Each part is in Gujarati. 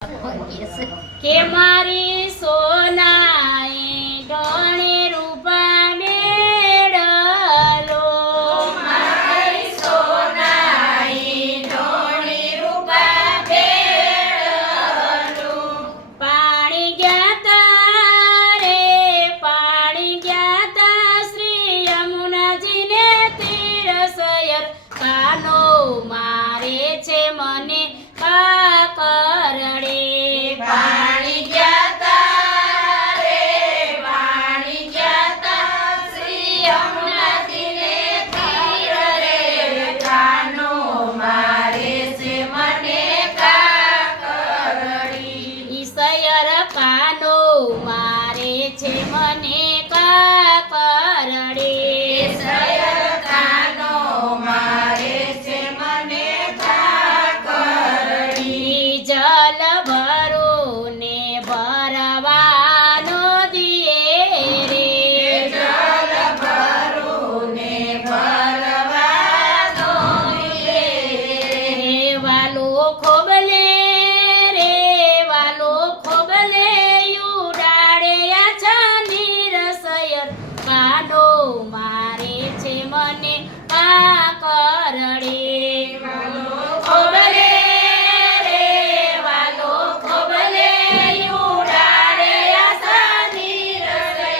કે મારી સોનાઈ ઢોણી રૂપા મેળલો મારી સોનાઈ ઢોણી રૂપા મેળલો પાણી ગયા તા રે પાણી ગયા તા શ્રી યમુનાજીને તીર સયર કાનો મારે છે મને કાકરડે પાણી ગયા તા રે પાણી ગયા તા શ્રી યમુનાજીને તીર રે કાનો મારે છે મને કાકરડી ઈસયર કાનો મારે છે મને કાકરડે સયર કાનો મારે છે મને કાકરડી જલ ભરો ને ભરવાનો દિયે રે જલ ભરું ને ભરવાનો દિયે વાલો ખોબલે રે વાલો ખોબલે ઉડાડે આછાની રસયર કાનો મારે છે મને કાકરડે ખોબલે રે વાલો ખોબલે ઉડાડે આસાની રસે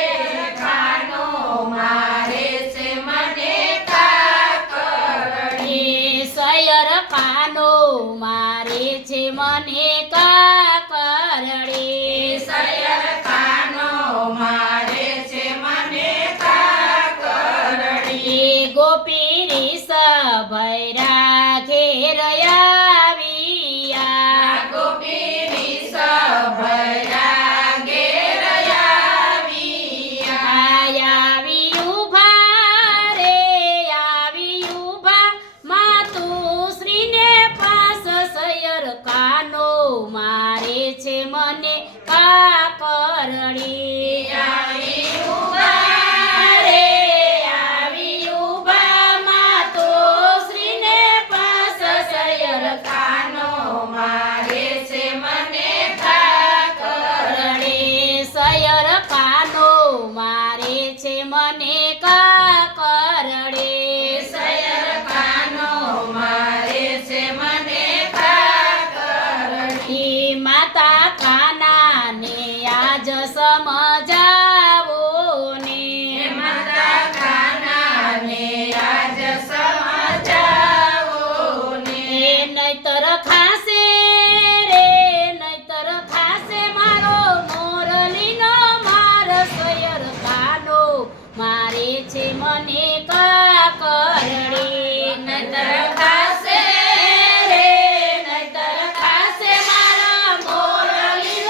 કાનો મારે છે મને કાકરડી સયર કાનો મારે છે મને કાકરડે સયર કાનો મારે છે મને કાકરડી ગોપી રીસ ભૈરા ઘેર આવ્યા ગોપીની સભયા ઘેર આવ્યા આવી ઉભા રે આવી ઉભા માતુશ્રીને પાસ સયર કાનો મારે છે મને કાકરડી આવી ઉભા રે આવી ઉભા માતોશ્રીને પાસ સયર કાનો મારે છે મને કાકરડી સયર કાનો મારે છે મને કાકરડે સયર કાનો મારે છે મને કાકરડી માતા કાનાને આજ સમજાવો ને માતા કાનાને આજ સમજાવો ને નહીતર ખાસે રે નહીતર ખાસે મારો મોરલીનો માર સયર કાનો મારે છે મને કાકરડી નતર ખાસે રે નતર ખાસે મારા મોરલીનો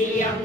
પીએમ